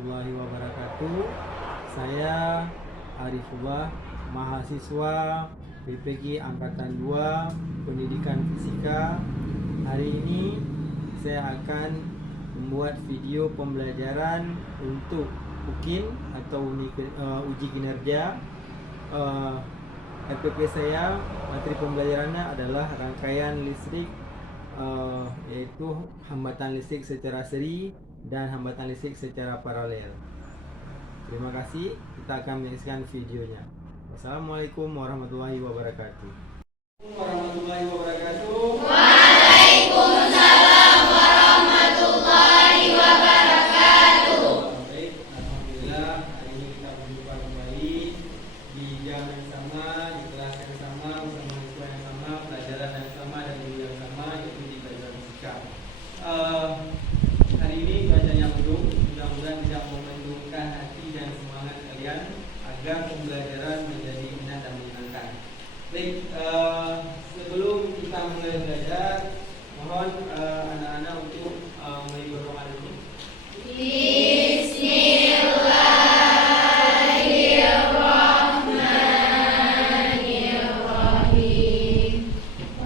warahmatullahi wabarakatuh. Saya Arifullah, mahasiswa PPG Angkatan 2 Pendidikan Fisika. Hari ini saya akan membuat video pembelajaran untuk UKIN atau uji kinerja. RPP saya, materi pembelajarannya adalah rangkaian listrik, yaitu hambatan listrik secara seri dan hambatan listrik secara paralel. Terima kasih, kita akan menyaksikan videonya. Wassalamualaikum warahmatullahi wabarakatuh. Warahmatullahi wabarakatuh. Waalaikumsalam warahmatullahi wabarakatuh. Baik, alhamdulillah hari ini kita berjumpa kembali di jam yang sama, di kelas yang sama, bersama siswa yang sama, pelajaran yang sama dan guru yang sama, yaitu di pelajaran fisika. Hari ini cuacanya mendung, mudah-mudahan bisa membendungkan hati dan semangat kalian agar pembelajaran menjadi indah dan menyenangkan. Baik, sebelum kita mulai belajar, mohon anak-anak untuk mulai berdoa dulu. Bismillahirrahmanirrahim.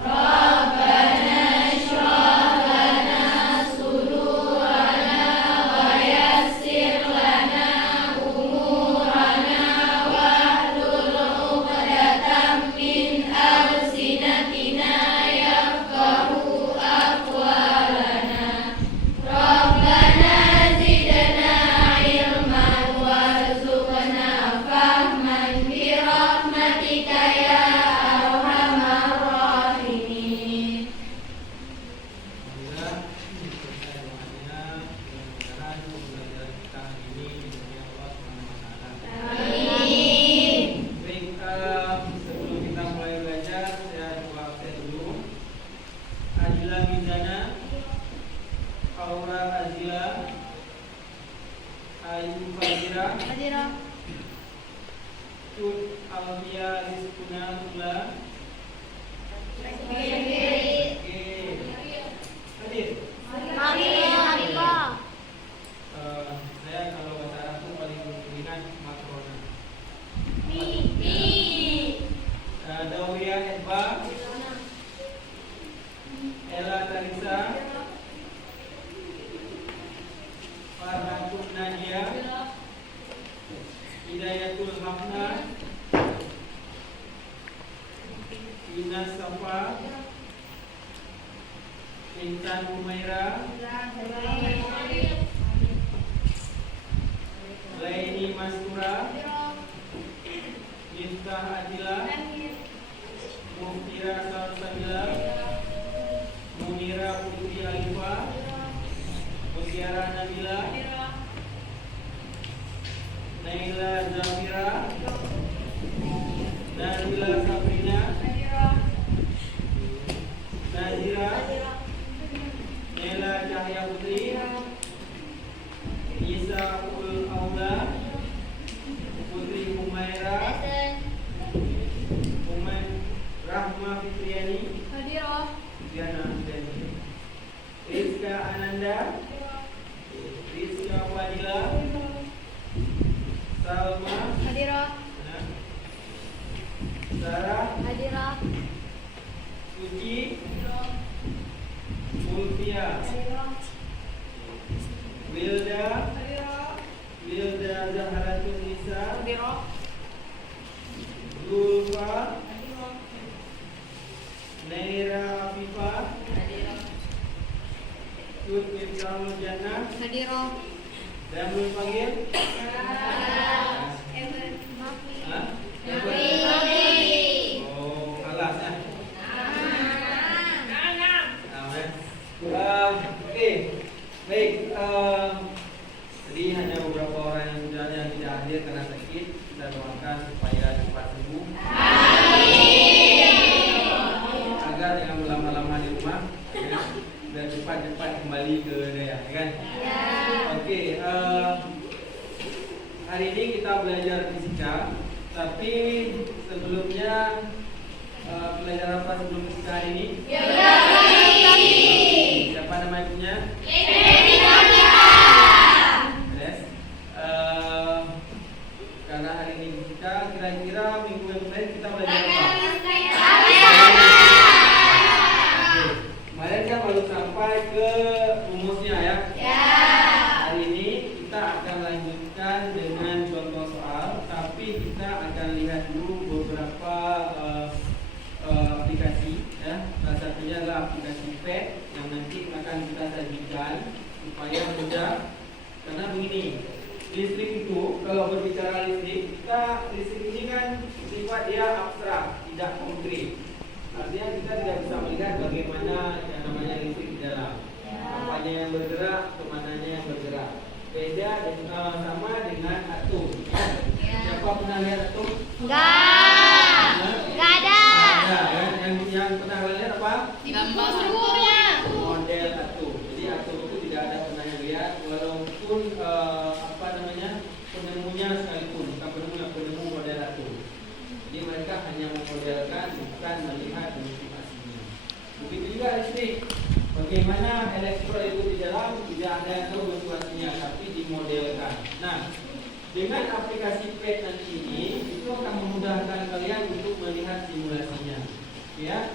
Rabbana shrah lana sudurana wa yassir lana umurana wahlul 'uqdatam min alsinatina yafqahu aqwalana. Rabbana zidna ilman warzuqna fahman bi rahmatika ya arhamar rahimin. Alhamdulillah, selesai doanya. Mudah-mudahan pembelajaran kita hari ini diberkahi Allah SWT. Amin. Baik, sebelum kita mulai belajar, saya coba absen dulu. Azila Mizana, Aura Azila, Ayu Fazira, Tud Alfia Rizkuna Tula. Oke, hadir. Saya kalau bahasa Arab tuh paling ingat makrona. Dawia Edba, Ella Tarisa, Farhatun Nadia, Hidayatul Hafna, Inas Safa, Intan Umaira, Laini Mastura, Miftah Adila, Muftira Salsabila, Munira Putri Alifa, Mutiara Nabila, Naila Zafira, Nazila Sabrina, Nazira, Nela Cahaya Putri, Isa Ul Aula, Putri Humaira, Rahma Fitriani, Diana Fitriani, Rizka Ananda, Rizka Fadila, Salma, Sarah, Suci, Ulfia, Wilda Zahratun Nisa, Zulfa, Naira Afifa, Tud Miftahul Jannah, dan belum panggil? Hah? Oh, kalah ya? Oke, baik. Tadi hanya beberapa orang yang sudah tidak hadir karena sakit. Kita doakan supaya cepat sembuh. Agar jangan berlama-lama di rumah, ya, dan cepat-cepat kembali ke daerah, kan? Oke, hari ini kita belajar fisika, tapi sebelumnya belajar apa sebelum fisika hari ini? Siapa nama ibunya? Yes. ini. Listrik itu, kalau berbicara listrik, listrik ini kan sifat dia abstrak, tidak konkret. Artinya kita tidak bisa melihat bagaimana yang namanya listrik di dalam. Apanya yang bergerak, kemananya yang bergerak. Beda sama dengan atom. Siapa pernah lihat atom? Enggak. Enggak ada. Ada. Yang pernah lihat apa? Gambar strukturnya. Model atom. Jadi atom itu tidak ada pernah yang lihat, walaupun penemunya sekalipun, bukan penemu model atom. Jadi mereka hanya memodelkan, bukan melihat bentuk aslinya. Begitu juga listrik. Bagaimana elektron itu di dalam, tidak ada yang tahu bentuk aslinya, tapi dimodelkan. Nah, dengan aplikasi PET nanti ini, itu akan memudahkan kalian untuk melihat simulasinya. Ya,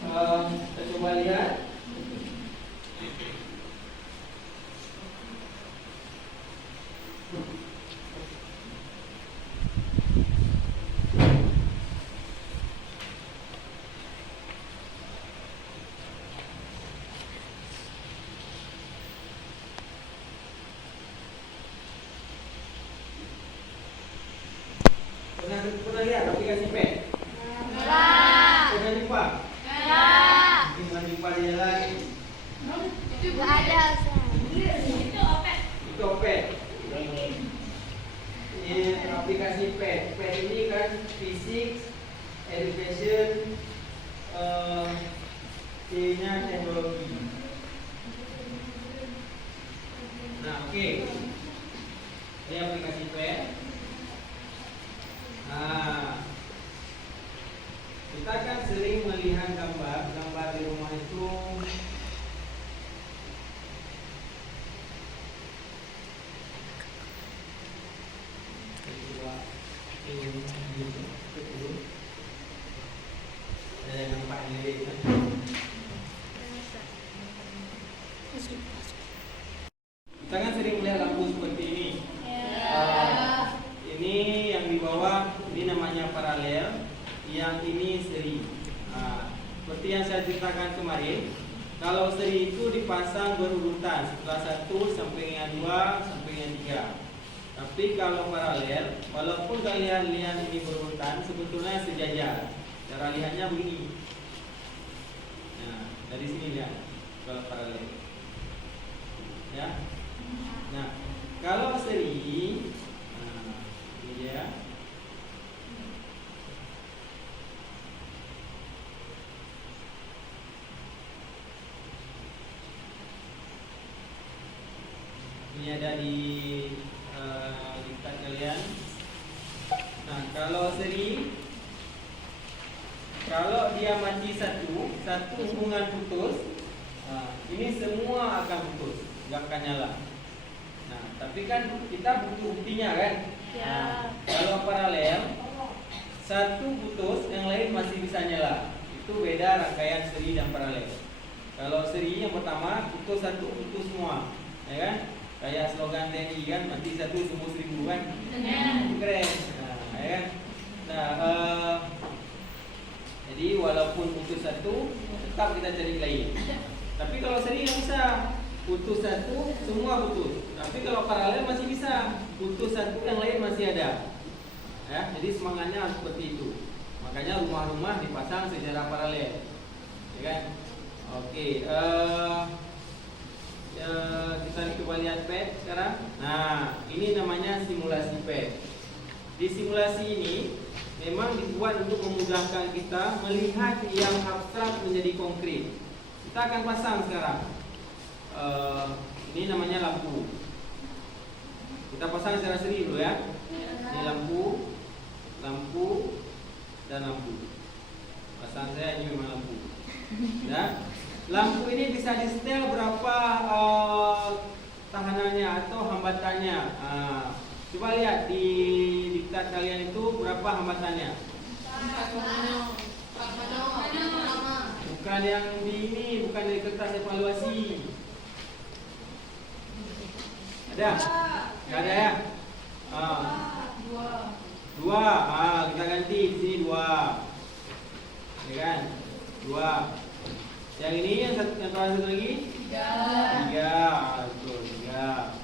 kita coba lihat. Pernah lihat aplikasi PET? Enggak. Pernah jumpa? Enggak. Mungkin pernah jumpa di jalan. Enggak ada, Ustaz. Itu PET. Ini aplikasi PET. PET ini kan Physics, Education, C-nya teknologi. Nah, oke. Ini aplikasi PET. Nah, kita kan sering melihat gambar di rumah itu. Ada yang nampak ini kan? Kita kan sering melihat lampu seperti ini. Ini yang di bawah, ini namanya paralel, yang ini seri. Seperti yang saya ceritakan kemarin, kalau seri itu dipasang berurutan, setelah 1 sampai yang 2 sampai yang 3. Tapi kalau paralel, walaupun kalian lihat ini berurutan, sebetulnya sejajar. Cara lihatnya begini. Nah, dari sini lihat kalau paralel. Ya. Nah, kalau seri, ini ya. Ini ada di dekat kalian. Nah, kalau seri, kalau dia mati satu hubungan putus, ini semua akan putus, nggak akan nyala. Nah, tapi kan kita butuh buktinya kan? Ya. Kalau paralel, satu putus, yang lain masih bisa nyala. Itu beda rangkaian seri dan paralel. Kalau seri yang pertama putus satu, putus semua, ya kan? Kayak slogan TNI kan, mati satu sembuh 1000 kan? Itu keren. Nah, ya kan? Nah, jadi walaupun putus satu, tetap kita cari lain. Tapi kalau seri nggak bisa, putus satu, semua putus. Tapi kalau paralel masih bisa, putus satu, yang lain masih ada. Ya, jadi semangatnya harus seperti itu. Makanya rumah-rumah dipasang secara paralel, ya kan? Oke, kita coba lihat PET sekarang. Nah, ini namanya simulasi PET. Di simulasi ini memang dibuat untuk memudahkan kita melihat yang abstrak menjadi konkret. Kita akan pasang sekarang. Ini namanya lampu. Kita pasang secara seri dulu ya. Ini lampu, dan lampu. Pasang saya ini memang lampu. Ya. Lampu ini bisa disetel berapa tahanannya atau hambatannya. Coba lihat di diktat kalian itu berapa hambatannya. Bukan yang di ini, bukan dari kertas evaluasi. Ada? Nggak ada ya? Dua. Kita ganti di sini 2. Ya kan? 2. Yang ini yang satu lagi? 3. Betul, 3.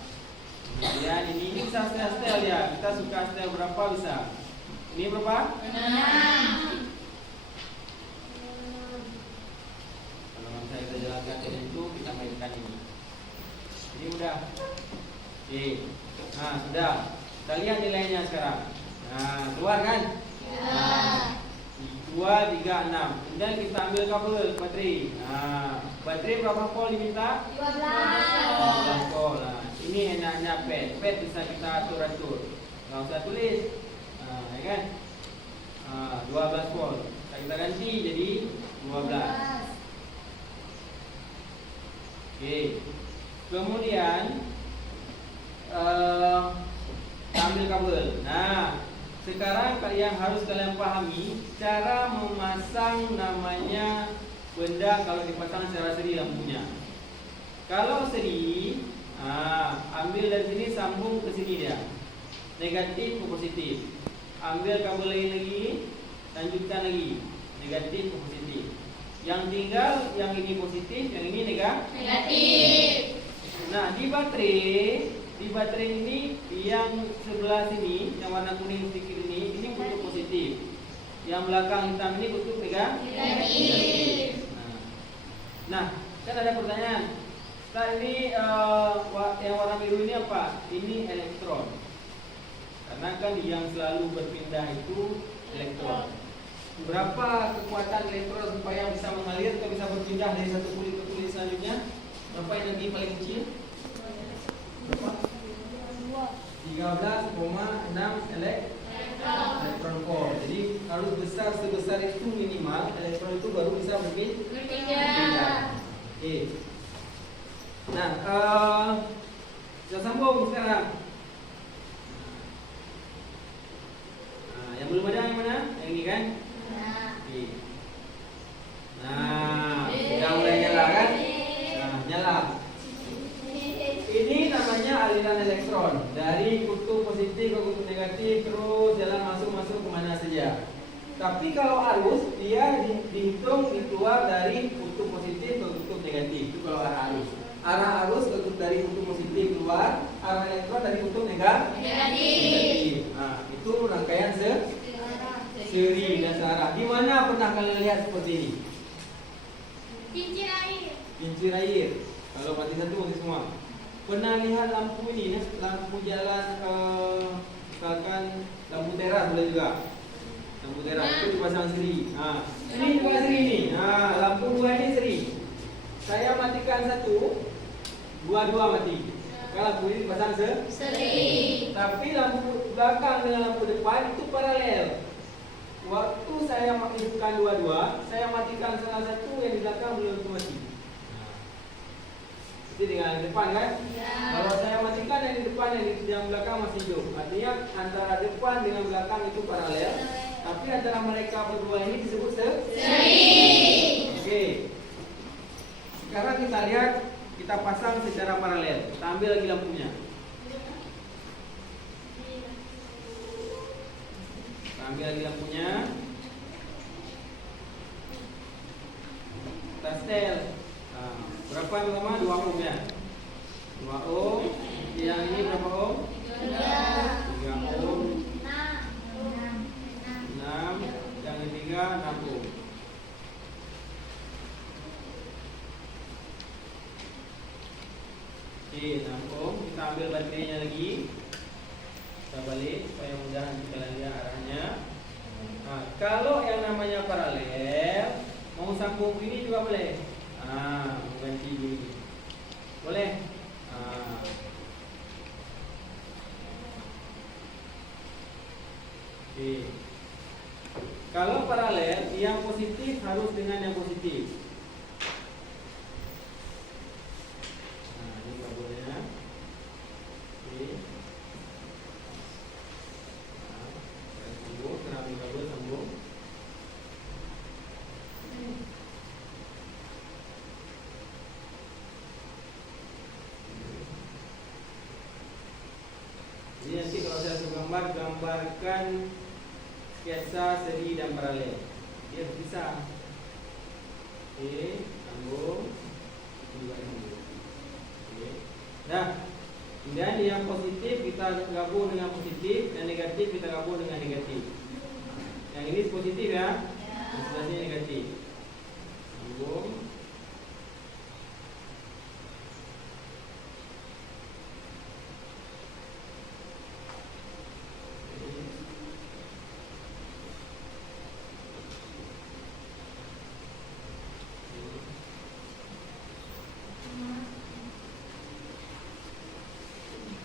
bisa style ya. Kita suka style berapa bisa. Ini berapa? 6. Kalau saya kita jalankan dengan itu, kita mainkan ini. Ini mudah. Oke. Nah, sudah. Kita lihat nilainya sekarang. Nah, keluar kan? Ya. 2, 3, 6. Kemudian kita ambil kabel baterai. Nah, baterai berapa volt diminta? 12 volt. Nah, ini enaknya pad. Pad bisa kita atur-atur. Nggak usah tulis. Nah, ya kan? 12 volt. Kita ganti jadi 12. Oke. Kemudian ambil kabel. Nah, sekarang kalian harus pahami cara memasang namanya benda kalau dipasang secara seri lampunya. Kalau seri, ambil dari sini sambung ke sini dia. Negatif ke positif. Ambil kabel lain lagi, lanjutkan lagi. Negatif ke positif. Yang tinggal yang ini positif, yang ini Negatif. Nah, di baterai ini yang sebelah sini, yang warna kuning sedikit ini kutub positif. Yang belakang hitam ini kutub negatif. Nah, kan ada pertanyaan. Nah, ini yang warna biru ini apa? Ini elektron. Karena kan yang selalu berpindah itu elektron. Berapa kekuatan elektron supaya bisa mengalir atau bisa berpindah dari satu kulit ke kulit selanjutnya? Berapa energi paling kecil? Berapa? 13,6 elektron volt. Jadi harus besar sebesar itu minimal elektron itu baru bisa berpindah. Oke. Nah, kita sambung sekarang. Nah, yang belum ada yang mana? Yang ini kan? Oke. Nah, sudah mulai nyala kan? Nah, nyala. Ini namanya aliran elektron dari kutub positif ke kutub negatif terus jalan masuk kemana saja. Tapi kalau arus dia dihitung keluar dari kutub positif ke kutub negatif. Itu kalau arah arus. Arah arus dari kutub positif keluar, arah elektron dari kutub negatif. Nah, itu rangkaian seri dan searah. Di mana pernah kalian lihat seperti ini? Kincir air. Kalau mati satu mati semua. Pernah lihat lampu ini, lampu jalan, misalkan lampu teras boleh juga. Lampu teras itu dipasang seri. Nah, ini juga seri ini. Nah, lampu dua ini seri. Saya matikan satu, dua mati. Kalau lampu ini dipasang seri. Tapi lampu belakang dengan lampu depan itu paralel. Waktu saya matikan dua-dua, saya matikan salah satu yang di belakang belum mati. Dengan yang depan kan? Ya. Kalau saya matikan yang di depan, yang belakang masih hidup. Artinya antara depan dengan belakang itu paralel. Tapi antara mereka berdua ini disebut seri. Oke. Sekarang kita lihat, kita pasang secara paralel. Kita ambil lagi lampunya. Kita ambil lagi lampunya. Kita setel. Berapa yang pertama? 2 ohm ya. 2 ohm. Yang ini berapa ohm? 3 ohm. 6. Yang ketiga 6 ohm. Oke, 6 ohm. Kita ambil baterainya lagi. Kita balik supaya mudah kita lihat arahnya. Nah, kalau yang namanya paralel, mau sambung ini juga boleh. Ganti gini. Boleh? Oke. Kalau paralel, yang positif harus dengan yang positif. Nah, ini kabelnya. Oke. Nah, sambung, ambil kabel sambung. Jadi nanti kalau saya suruh gambarkan sketsa seri dan paralel. Dia bisa. Oke, sambung. Juga sambung. Oke. Nah, Kemudian yang positif kita gabung dengan positif, yang negatif kita gabung dengan negatif. Yang ini positif ya, yang sebelahnya negatif. Sambung.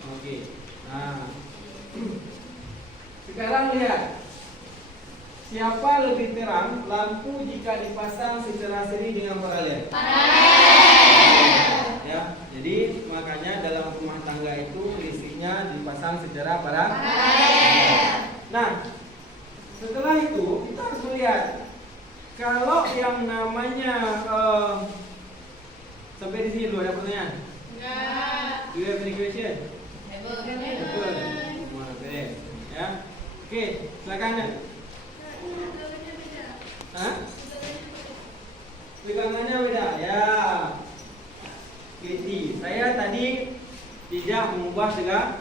Oke. Nah, sekarang lihat siapa lebih terang lampu jika dipasang secara seri dengan paralel. Ya, jadi makanya dalam rumah tangga itu listriknya dipasang secara paralel. Nah, setelah itu kita harus melihat kalau yang namanya sampai di sini dulu ada pertanyaan. Do you have any question? Betul. Semua beres. Ya. Oke, silakan. Hah? Pegangannya beda. Ya. Oke, saya tadi tidak mengubah tegangan.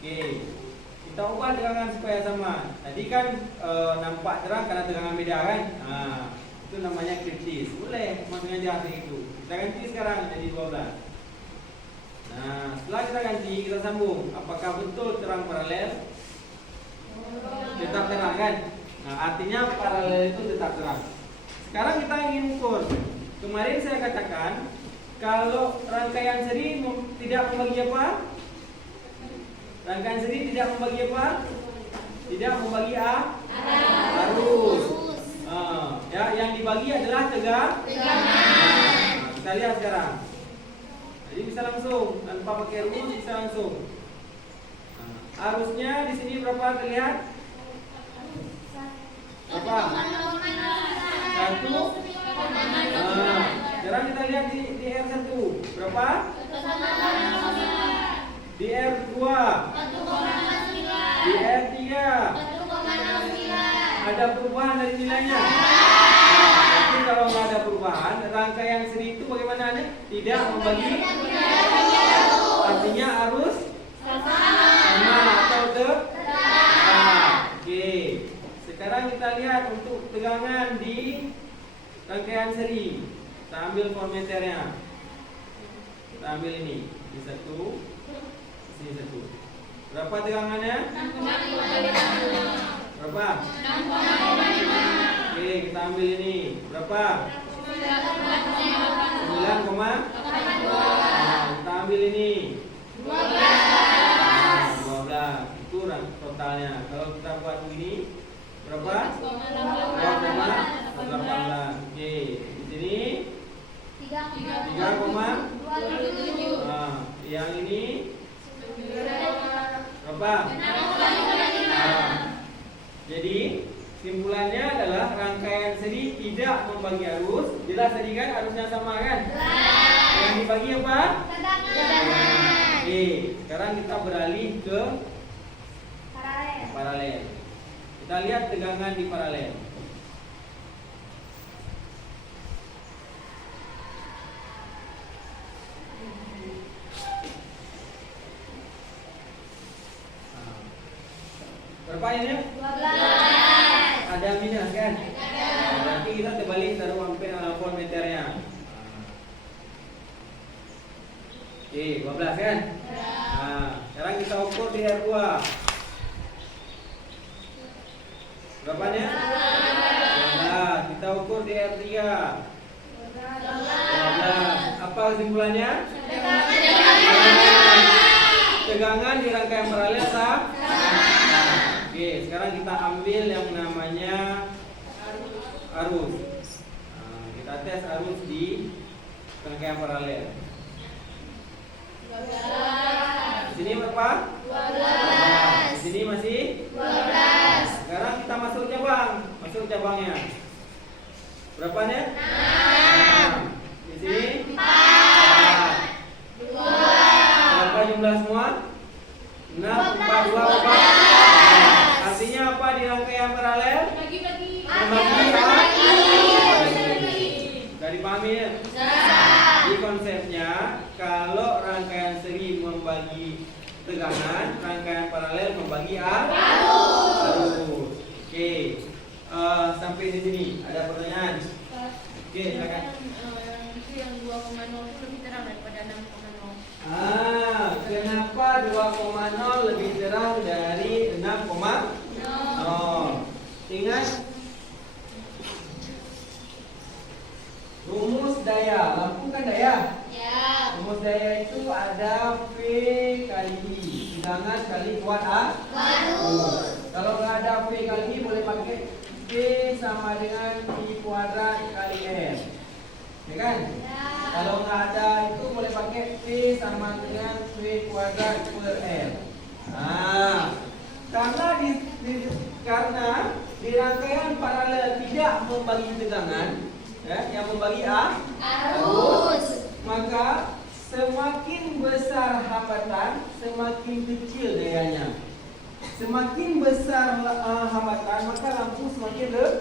Oke. Kita ubah tegangan supaya sama. Tadi kan nampak terang karena tegangan beda kan? Nah, itu namanya kritis. Boleh maksudnya di arti itu. Kita ganti sekarang jadi 12. Nah, setelah kita ganti, kita sambung. Apakah betul terang paralel? Tetap terang kan? Nah, artinya paralel itu tetap terang. Sekarang kita ingin ukur. Kemarin saya katakan kalau rangkaian seri tidak membagi apa? Rangkaian seri tidak membagi apa? Tidak membagi arus. Ya, yang dibagi adalah tegangan. Nah, kita lihat sekarang. Jadi bisa langsung tanpa pakai rumus bisa langsung. Arusnya di sini berapa terlihat? Berapa? 1. Sekarang kita lihat di R1 berapa? Di R2, di R3 ada perubahan dari nilainya. Tapi kalau nggak ada perubahan, rangkaian seri itu bagaimana nih? Tidak membagi. Artinya arus sama atau tetap. Oke. Sekarang kita lihat untuk tegangan di rangkaian seri. Kita ambil voltmeternya. Kita ambil ini. Ini 1, sini 1. Berapa tegangannya? Berapa? 6,5. Oke, kita ambil ini. Berapa? 9,8. Kita ambil ini. 12. Itu totalnya. Kalau kita buat begini, berapa? 2,18. Oke, di sini 3,27. Nah, yang ini berapa? Jadi simpulannya adalah rangkaian seri tidak membagi arus. Jelas tadi kan arusnya sama kan? Yang dibagi apa? Tegangan. Oke, sekarang kita beralih ke paralel. Kita lihat tegangan di paralel. Berapa ini? 12. Ada minus kan? Berarti kita terbalik taruh ampere voltmeternya. Oke, 12 kan? Nah, sekarang kita ukur di R2. Berapanya? 12. Kita ukur di R3. 12. Apa kesimpulannya? Tegangan di rangkaian paralel sama. Oke, sekarang kita ambil yang namanya arus. Nah, kita tes arus di rangkaian paralel. Di sini berapa? 12. Di sini masih 12. Sekarang kita masuk cabang. Masuk cabangnya. Berapanya? 6. Di sini 4. 2. Berapa jumlah semua? 6, 4, 2, 4. Artinya apa di rangkaian paralel? Membagi. Sudah dipahami ya? Di konsepnya kalau rangkaian seri membagi tegangan, rangkaian paralel membagi arus. Oke. Sampai di sini ada pertanyaan? Oke, silakan. Itu yang 2,0 itu lebih terang daripada 6,0. Kenapa 2,0 lebih terang dari 6,0? Ingat rumus daya, lampu kan daya? Ya. Rumus daya itu ada V kali I, tegangan kali kuat Arus. Kalau nggak ada V kali I boleh pakai V sama dengan I kuadrat kali R, ya kan? Ya. Kalau nggak ada itu boleh pakai V sama dengan V kuadrat per R. Karena di rangkaian paralel tidak membagi tegangan, ya, yang membagi Arus. maka semakin besar hambatan, semakin kecil dayanya. Semakin besar hambatan, maka lampu semakin redup.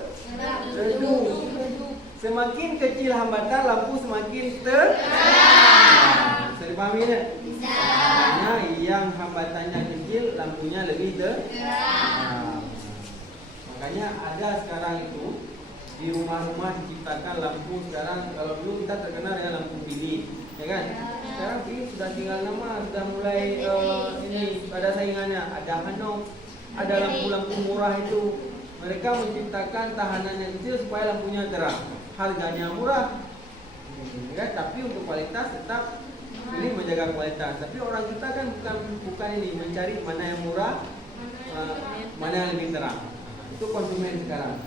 Semakin kecil hambatan, lampu semakin terang. Bisa dipahami tak? Bisa. Karena yang hambatannya kecil, lampunya lebih terang. Makanya ada sekarang itu di rumah-rumah diciptakan lampu sekarang. Kalau dulu kita terkenal dengan lampu bilik, ya kan? Sekarang bilik sudah tinggal nama, sudah mulai ini ada saingannya. Ada Hanok, ada lampu-lampu murah itu. Mereka menciptakan tahanannya kecil supaya lampunya terang. Harganya murah, ya, tapi untuk kualitas tetap ini menjaga kualitas. Tapi orang kita kan bukan ini mencari mana yang murah, mana yang lebih terang. Itu konsumen sekarang.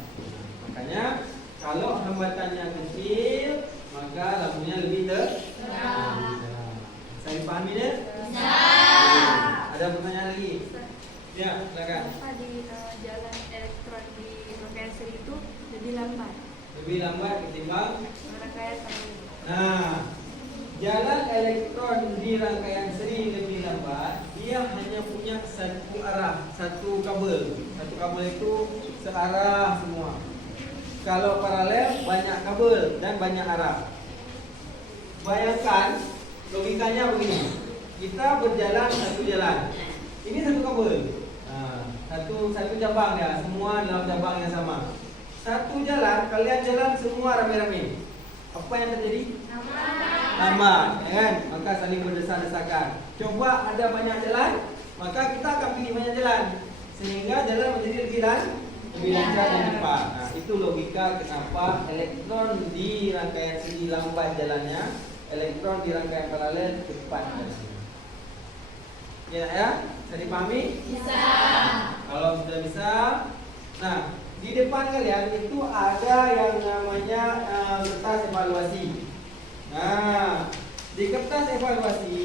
Makanya kalau hambatannya kecil, maka lampunya lebih terang. Saya dipahami deh? Bisa. Ada pertanyaan lagi? Ya, silakan. Kenapa di jalan elektron di rangkaian seri itu lebih lambat? Lebih lambat ketimbang. Rangkaian paralel. Nah, jalan elektron di rangkaian seri lebih lambat. Dia hanya punya satu arah, satu kabel. Satu kabel itu searah semua. Kalau paralel banyak kabel dan banyak arah. Bayangkan logikanya begini. Kita berjalan satu jalan. Ini satu kabel. Satu cabang ya, semua dalam cabang yang sama. Satu jalan, kalian jalan semua rame-rame. Apa yang terjadi? Lama, ya kan? Maka saling berdesak-desakan. Coba ada banyak jalan, maka kita akan pilih banyak jalan, sehingga jalan menjadi lebih lancar dan cepat. Nah, itu logika kenapa elektron di rangkaian seri lambat jalannya, elektron di rangkaian paralel cepat jalannya. Ya, bisa dipahami? Bisa. Kalau sudah bisa, nah di depan kalian itu ada yang namanya kertas evaluasi. Nah, di kertas evaluasi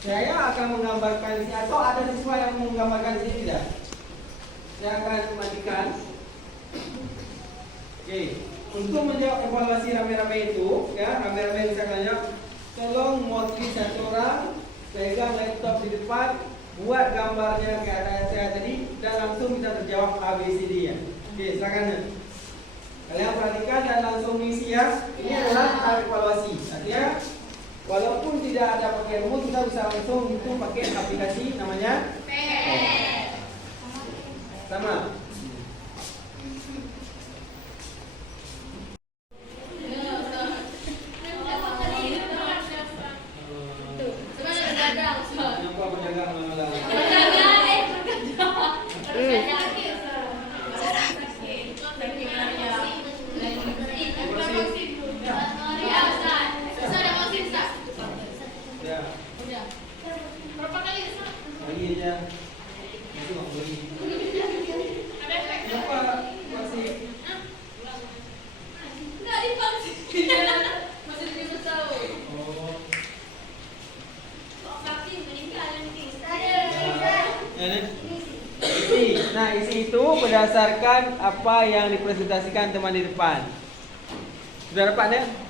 saya akan menggambarkan ini, atau ada siswa yang menggambarkan ini tidak? Saya akan matikan. Oke, untuk menjawab evaluasi rame-rame itu, ya rame-rame misalnya, tolong mewakili satu orang, pegang laptop di depan, buat gambarnya kayak saya tadi, dan langsung kita terjawab ABCD ya. Oke, silakan. Kalian perhatikan dan langsung mengisi ya. Ini adalah tahap evaluasi. Artinya, walaupun tidak ada pakai rumus, kita bisa langsung itu pakai aplikasi namanya sama. Kenapa penjaga malam-malam? Ya, Berapa kali? lagi aja. Itu nggak boleh. Kenapa masih? Enggak divaksin. Masih 17 tahun. Oh. Kok vaksin meninggal nanti? Ya, Nen? Isi. Nah, isi itu berdasarkan apa yang dipresentasikan teman di depan. Sudah dapat, Nen?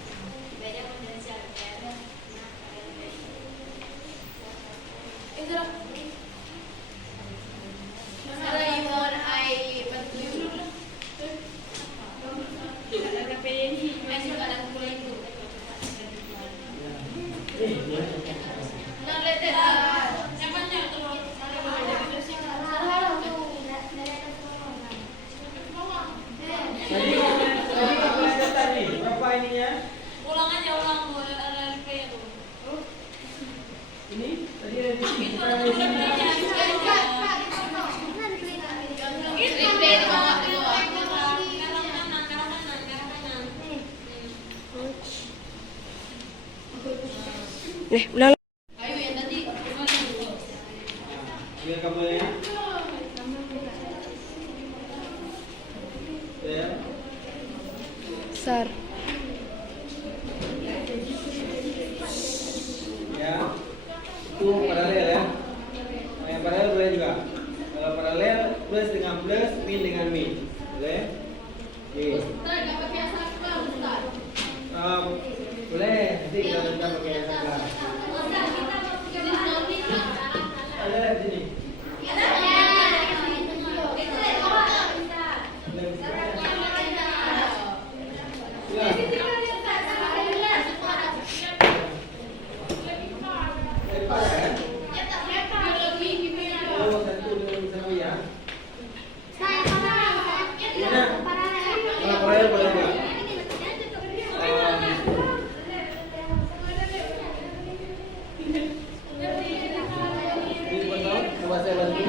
Nah, lihat deh. pada di sini. Udah. Lihat kabelnya. Ya. Besar. Ya. Itu paralel ya. Yang paralel boleh juga. Kalau paralel plus dengan plus, min dengan min. Boleh? Oke. Boleh. Nanti kita minta pakai dasar. Ada di sini. Coba saya bantu.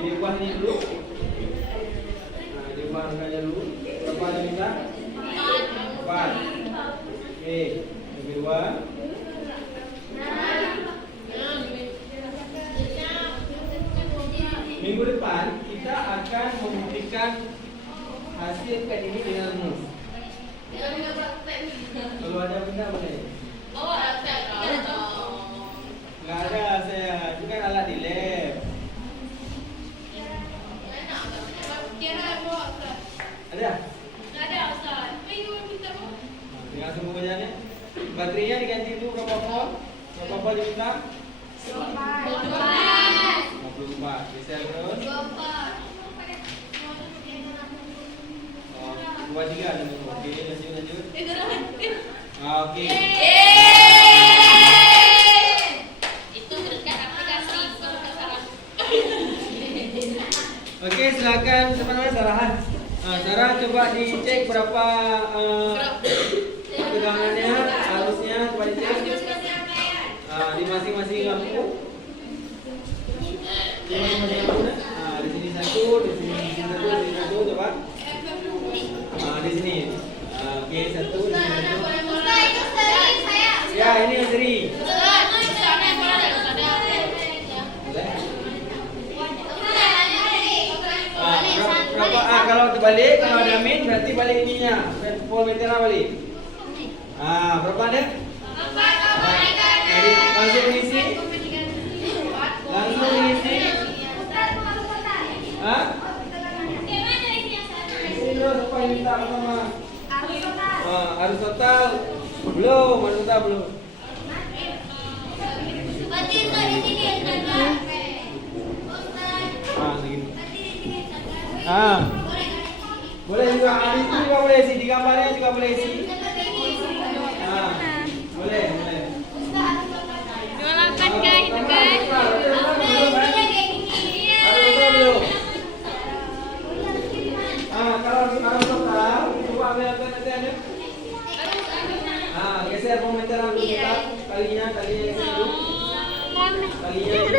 Diubah ini dulu. Nah, diubah angkanya dulu. Berapa ada minta? 4. Oke, yang kedua. Minggu depan kita akan membuktikan hasil pet ini dengan rumus. Kalau ada benda boleh. Nggak ada saya, itu kan alat di lab. Ada? Tinggal tunggu bajaannya. Baterainya diganti dulu berapa volt? Berapa volt diminta? 54. Geser terus. 23 ada dulu. Oke, lanjut. Oke. Oke, silakan siapa namanya Sarahan. Sarah coba dicek berapa tegangannya, arusnya, coba dicek. Di masing-masing lampu. Di masing-masing lampu. Di sini satu, di sini satu, di sini satu, coba. Di sini. Oke, satu, di sini satu. Ya, ini yang seri. Kalau terbalik, kalau ada min berarti balik ininya, voltmeter balik. Berapa ada? Jadi langsung isi. Langsung isi. Isi dulu supaya minta pertama. Arus total belum, arus total belum. Boleh juga, ini juga boleh isi, di gambarnya juga boleh isi. Boleh. 28 kan itu kan? Kalau arus total, coba ambil nanti. Geser voltmeter dulu kita, kalinya geser dulu. Kalinya.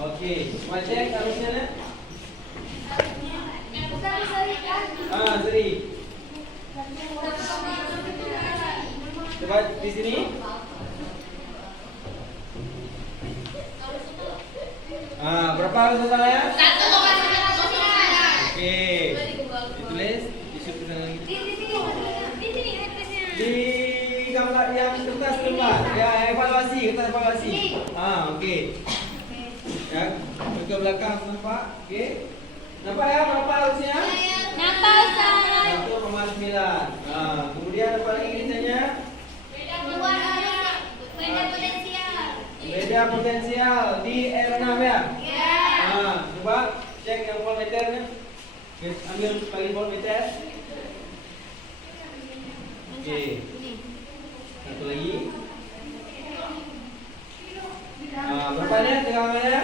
Oke, baca harusnya nak. Seri. Coba di sini. Berapa harus totalnya? 1,9. Oke. Ditulis, diisut ke sana lagi. Di gambar yang kertas depan. Ya, evaluasi, kertas evaluasi. Oke. Ya, ke belakang nampak. Oke. Nampak ya berapa harusnya? 1,9. Kemudian apa lagi tulisannya? Beda potensial di R6 ya? Coba cek yang voltmeternya. Ambil kali voltmeter. Oke. Satu lagi. Berapa nih tegangannya?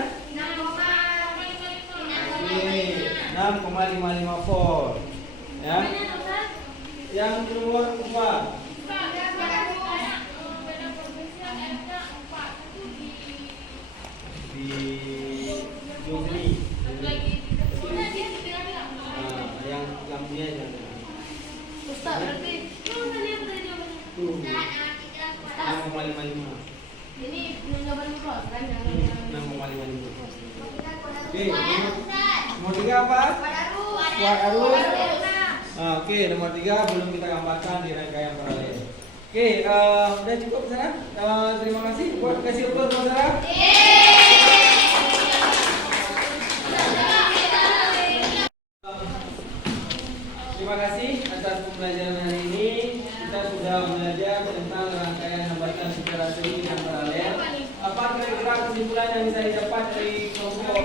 6,55 volt. Ya. Yang nomor 4. Di Jogri. Yang lampunya jangan. Ustaz, berarti Tuh. 6,55. ini jawaban Bro, kan? 6,55. Oke, nomor 3 apa? Kuat arus. Oke, nomor 3 belum kita gambarkan di rangkaian paralel. Oke, udah cukup sana. Terima kasih. Buat kasih upload saudara. Terima kasih atas pembelajaran hari ini. Kita sudah belajar tentang rangkaian hambatan secara seri dan paralel. Apa kira-kira kesimpulan yang bisa didapat dari kelompok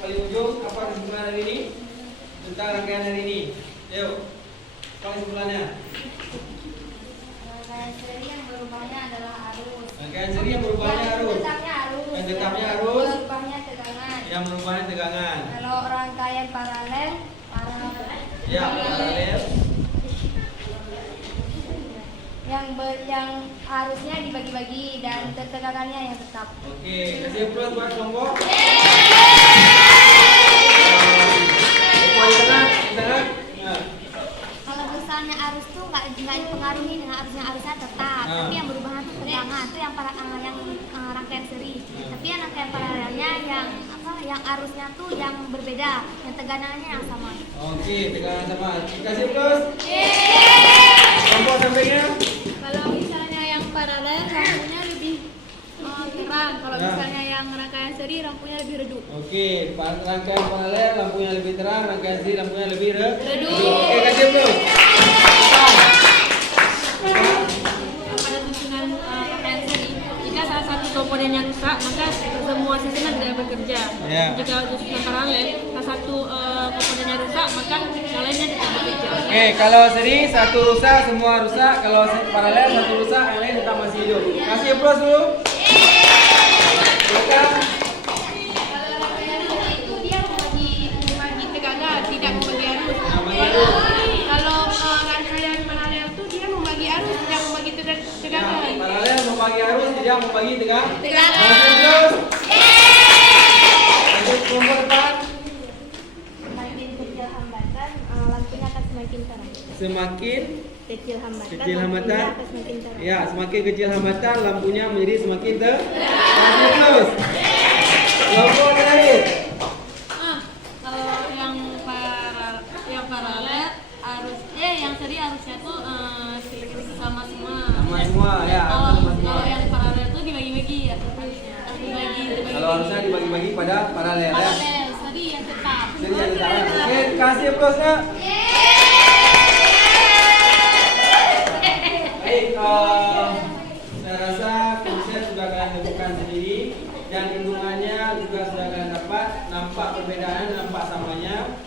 paling ujung? Apa kesimpulan hari ini tentang rangkaian hari ini? Ayo, apa kesimpulannya? Rangkaian seri yang berubahnya adalah arus. Rangkaian seri yang berubahnya arus. Yang tetapnya arus. Berubahnya tegangan. Yang berubahnya tegangan. Kalau rangkaian paralel, Ya, paralel. yang arusnya dibagi-bagi dan tegangannya yang tetap. Oke, kasih upload buat kelompok. Di tengah. Kalau misalnya arus tuh nggak dipengaruhi dengan arusnya tetap, tapi yang berubah itu tegangan, itu yang rangkaian seri. Tapi yang rangkaian paralelnya yang arusnya tuh yang berbeda, yang tegangannya yang sama. Oke, tegangan sama. Kasih plus. Kelompok sampingnya. Kalau misalnya yang paralel lampunya lebih terang, kalau misalnya yang rangkaian seri lampunya lebih redup. Oke, rangkaian paralel lampunya lebih terang, rangkaian seri lampunya lebih redup. Redup. Oke, kasih plus. Pada susunan rangkaian seri, jika salah satu komponennya rusak, maka semua sistemnya tidak bekerja. Ya. Jika susunan paralel, salah satu komponennya rusak, maka yang lainnya tidak bekerja. Oke, kalau seri satu rusak semua rusak, kalau paralel satu rusak yang lain tetap masih hidup. Kasih plus dulu. Silakan. Kalau rangkaian seri itu dia membagi tegangan, tidak membagi arus. Membagi arus. Kalau rangkaian paralel itu dia membagi arus, tidak membagi tegangan. Paralel membagi arus, tidak membagi tegangan. Tegangan. Kasih plus. Lanjut kelompok depan. Semakin kecil hambatan, lampunya akan semakin terang. Semakin Kecil hambatan. kecil hambatan. lampunya akan semakin terang. Ya, semakin kecil hambatan lampunya menjadi semakin terus. Kelompok terakhir. Kalau yang paralel arus yang seri arusnya tuh sama semua. Sama semua ya, sama semua. Kalau yang paralel tuh dibagi-bagi ya, dibagi. Kalau harusnya dibagi-bagi pada paralel ya. Paralel seri yang tetap. Jadi yang tetap. Oke, kasih plusnya. Baik, saya rasa konsep sudah kalian temukan sendiri dan hitungannya juga sudah kalian dapat. Nampak perbedaan, nampak samanya.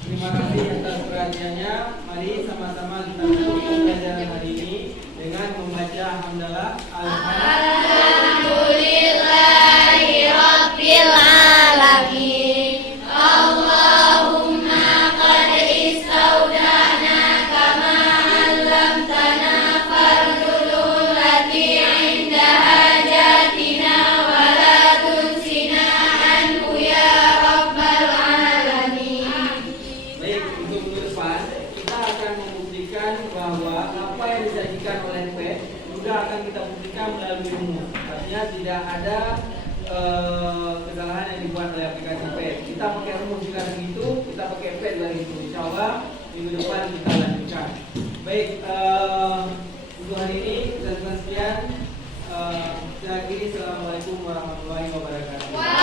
Terima kasih atas perhatiannya. Mari sama-sama kita tutup pembelajaran hari ini dengan membaca hamdalah Alhamdulillahirabbil alamin. Allahumma qad istaudana kama 'allamtana fardul lati 'inda hajatina wa la bahwa apa yang disajikan oleh PET juga akan kita buktikan melalui rumus. Artinya tidak ada kesalahan yang dibuat oleh aplikasi PET. Kita pakai rumus juga begitu, kita pakai PET juga begitu. Insya Allah minggu depan kita lanjutkan. Baik, untuk hari ini kita sekian. Saya akhiri. Assalamualaikum warahmatullahi wabarakatuh.